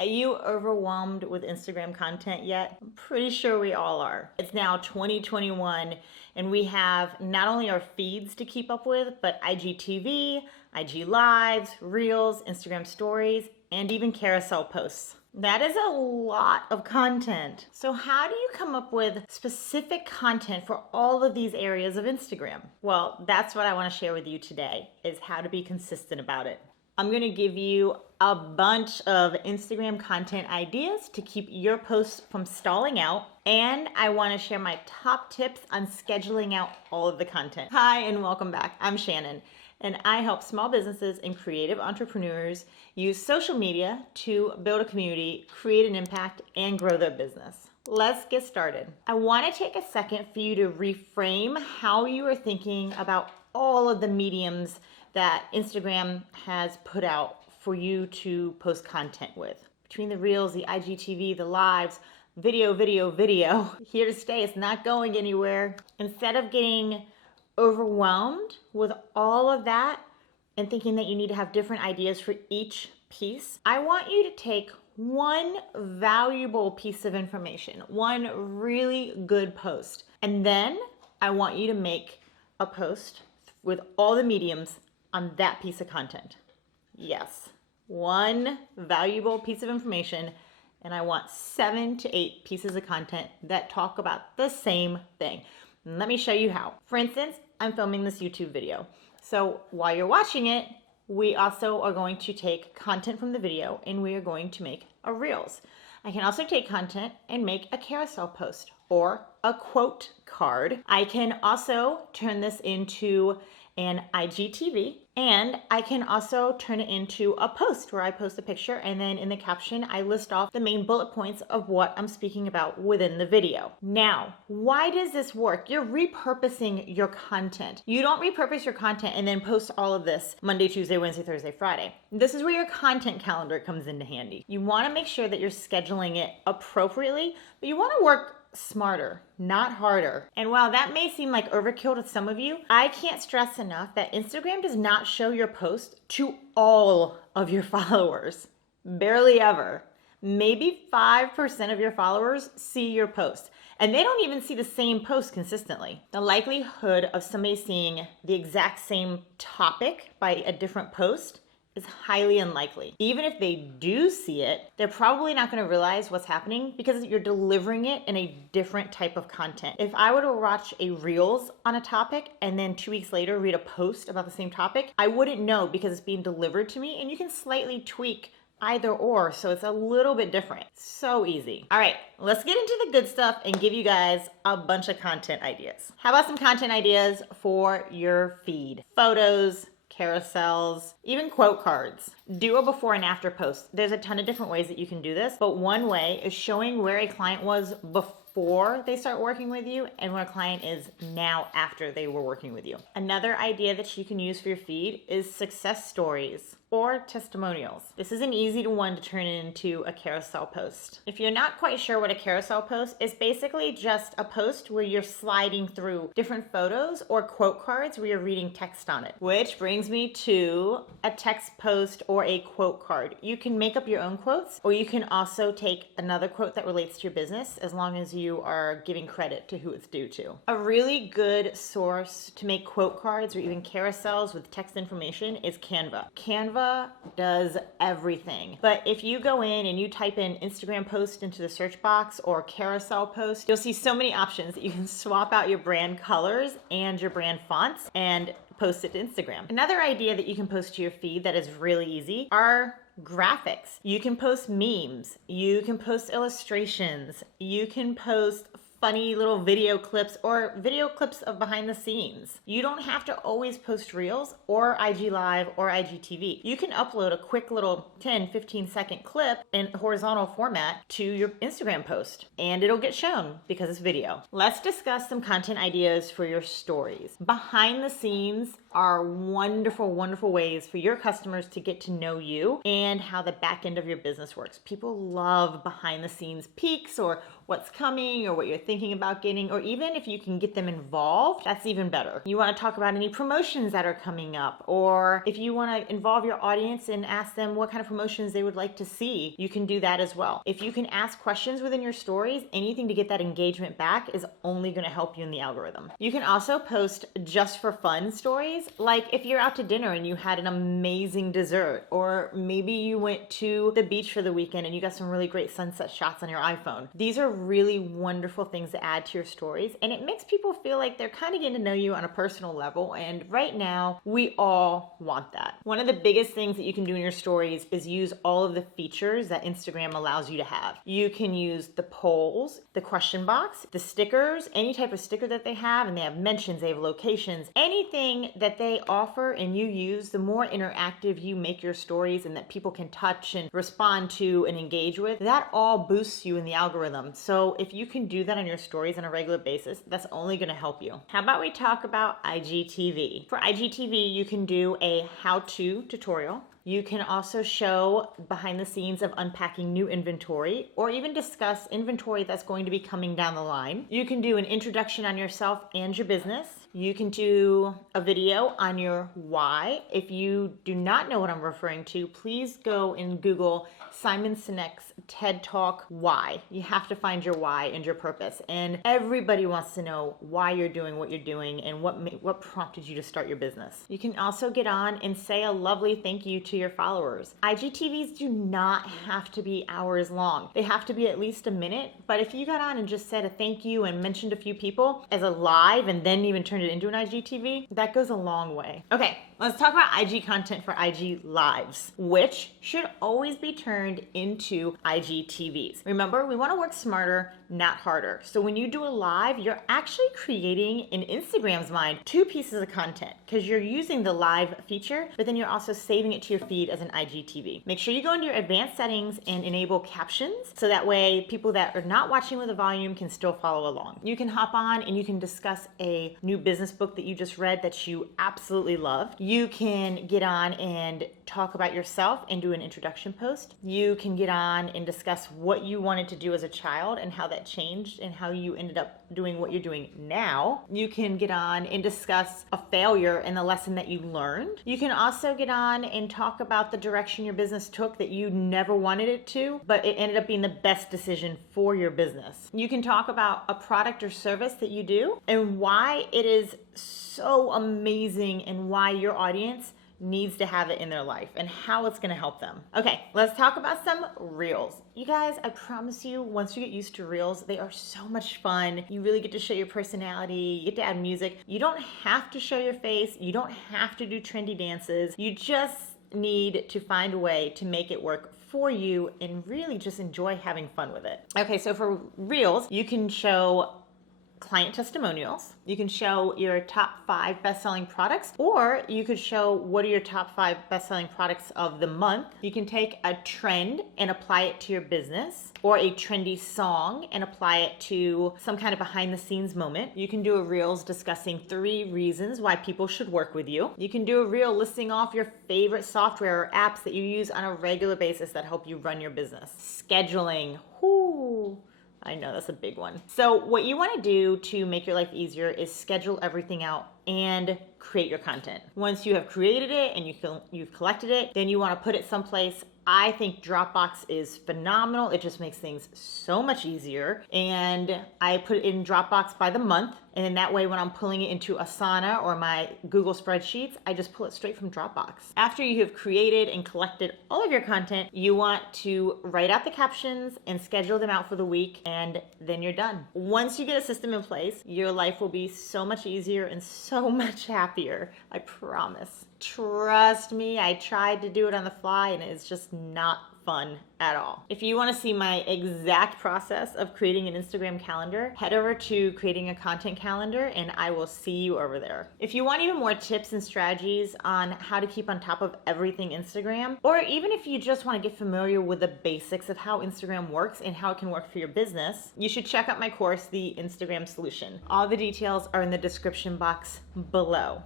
Are you overwhelmed with Instagram content yet? I'm pretty sure we all are. It's now 2021 and we have not only our feeds to keep up with, but IGTV, IG Lives, Reels, Instagram Stories, and even carousel posts. That is a lot of content. So how do you come up with specific content for all of these areas of Instagram? Well, that's what I want to share with you today, is how to be consistent about it. I'm going to give you a bunch of Instagram content ideas to keep your posts from stalling out. And I want to share my top tips on scheduling out all of the content. Hi, and welcome back. I'm Shannon, and I help small businesses and creative entrepreneurs use social media to build a community, create an impact, and grow their business. Let's get started. I want to take a second for you to reframe how you are thinking about all of the mediums that Instagram has put out for you to post content with. Between the Reels, the IGTV, the Lives, video, here to stay. It's not going anywhere. Instead of getting overwhelmed with all of that and thinking that you need to have different ideas for each piece, I want you to take one valuable piece of information, one really good post, and then I want you to make a post with all the mediums on that piece of content. Yes, one valuable piece of information, and I want 7 to 8 pieces of content that talk about the same thing. Let me show you how. For instance, I'm filming this YouTube video. So while you're watching it, we also are going to take content from the video and we are going to make a Reels. I can also take content and make a carousel post or a quote card. I can also turn this into an IGTV, and I can also turn it into a post where I post a picture and then in the caption I list off the main bullet points of what I'm speaking about within the video. Now, why does this work? You're repurposing your content. You don't repurpose your content and then post all of this Monday, Tuesday, Wednesday, Thursday, Friday. This is where your content calendar comes into handy. You want to make sure that you're scheduling it appropriately, but you want to work smarter, not harder. And while that may seem like overkill to some of you, I can't stress enough that Instagram does not show your post to all of your followers. Barely ever. Maybe 5% of your followers see your post, and they don't even see the same post consistently. The likelihood of somebody seeing the exact same topic by a different post is highly unlikely. Even if they do see it, they're probably not going to realize what's happening because you're delivering it in a different type of content. If I were to watch a Reels on a topic and then 2 weeks later read a post about the same topic, I wouldn't know because it's being delivered to me, and you can slightly tweak either or, so it's a little bit different. So easy. All right, let's get into the good stuff and give you guys a bunch of content ideas. How about some content ideas for your feed? Photos, carousels, even quote cards. Do a before and after post. There's a ton of different ways that you can do this, but one way is showing where a client was before they start working with you and where a client is now after they were working with you. Another idea that you can use for your feed is success stories or testimonials. This is an easy one to turn into a carousel post. If you're not quite sure what a carousel post is, basically just a post where you're sliding through different photos or quote cards where you're reading text on it. Which brings me to a text post or a quote card. You can make up your own quotes, or you can also take another quote that relates to your business as long as you are giving credit to who it's due to. A really good source to make quote cards or even carousels with text information is Canva. Canva does everything. But if you go in and you type in Instagram post into the search box or carousel post, you'll see so many options that you can swap out your brand colors and your brand fonts and post it to Instagram. Another idea that you can post to your feed that is really easy are graphics. You can post memes, you can post illustrations, you can post funny little video clips or video clips of behind the scenes. You don't have to always post Reels or IG Live or IGTV. You can upload a quick little 10-15 second clip in horizontal format to your Instagram post and it'll get shown because it's video. Let's discuss some content ideas for your stories. Behind the scenes are wonderful, wonderful ways for your customers to get to know you and how the back end of your business works. People love behind the scenes peeks or what's coming or what you're thinking about getting, or even if you can get them involved, that's even better. You want to talk about any promotions that are coming up, or if you want to involve your audience and ask them what kind of promotions they would like to see, you can do that as well. If you can ask questions within your stories, anything to get that engagement back is only going to help you in the algorithm. You can also post just for fun stories, like if you're out to dinner and you had an amazing dessert, or maybe you went to the beach for the weekend and you got some really great sunset shots on your iPhone. These are really wonderful things to add to your stories, and it makes people feel like they're kind of getting to know you on a personal level, and right now we all want that. One of the biggest things that you can do in your stories is use all of the features that Instagram allows you to have. You can use the polls, the question box, the stickers, any type of sticker that they have, and they have mentions, they have locations, anything that they offer and you use, the more interactive you make your stories and that people can touch and respond to and engage with, that all boosts you in the algorithm. So if you can do that on your stories on a regular basis, that's only going to help you. How about we talk about IGTV? For IGTV, you can do a how-to tutorial. You can also show behind the scenes of unpacking new inventory, or even discuss inventory that's going to be coming down the line. You can do an introduction on yourself and your business. You can do a video on your why. If you do not know what I'm referring to, please go and Google Simon Sinek's TED Talk Why. You have to find your why and your purpose. And everybody wants to know why you're doing what you're doing and what prompted you to start your business. You can also get on and say a lovely thank you to your followers. IGTVs do not have to be hours long. They have to be at least a minute. But if you got on and just said a thank you and mentioned a few people as a live and then even turned it into an IGTV, that goes a long way. Okay, let's talk about IG content for IG Lives, which should always be turned into IGTVs. Remember, we want to work smarter, not harder. So when you do a live, you're actually creating, in Instagram's mind, two pieces of content, because you're using the live feature, but then you're also saving it to your feed as an IGTV. Make sure you go into your advanced settings and enable captions, so that way people that are not watching with a volume can still follow along. You can hop on and you can discuss a new business book that you just read that you absolutely loved. You can get on and talk about yourself and do an introduction post. You can get on and discuss what you wanted to do as a child and how that changed and how you ended up doing what you're doing now. You can get on and discuss a failure and the lesson that you learned. You can also get on and talk about the direction your business took that you never wanted it to, but it ended up being the best decision for your business. You can talk about a product or service that you do and why it is so amazing and why your audience needs to have it in their life and how it's going to help them. Okay, let's talk about some Reels. You guys, I promise you, once you get used to Reels, they are so much fun. You really get to show your personality, you get to add music. You don't have to show your face, you don't have to do trendy dances. You just need to find a way to make it work for you and really just enjoy having fun with it. Okay, so for Reels, you can show client testimonials. You can show your top 5 best-selling products, or you could show what are your top 5 best-selling products of the month. You can take a trend and apply it to your business, or a trendy song and apply it to some kind of behind-the-scenes moment. You can do a Reels discussing 3 reasons why people should work with you. You can do a Reel listing off your favorite software or apps that you use on a regular basis that help you run your business. Scheduling. Whoo! I know that's a big one. So what you want to do to make your life easier is schedule everything out and create your content. Once you have created it and you've collected it, then you want to put it someplace. I think Dropbox is phenomenal. It just makes things so much easier. And I put it in Dropbox by the month. And then that way when I'm pulling it into Asana or my Google spreadsheets, I just pull it straight from Dropbox. After you have created and collected all of your content, you want to write out the captions and schedule them out for the week, and then you're done. Once you get a system in place, your life will be so much easier and so much happier. I promise. Trust me, I tried to do it on the fly and it's just not fun at all. If you want to see my exact process of creating an Instagram calendar, head over to creating a content calendar and I will see you over there. If you want even more tips and strategies on how to keep on top of everything Instagram, or even if you just want to get familiar with the basics of how Instagram works and how it can work for your business, you should check out my course, The Instagram Solution. All the details are in the description box below.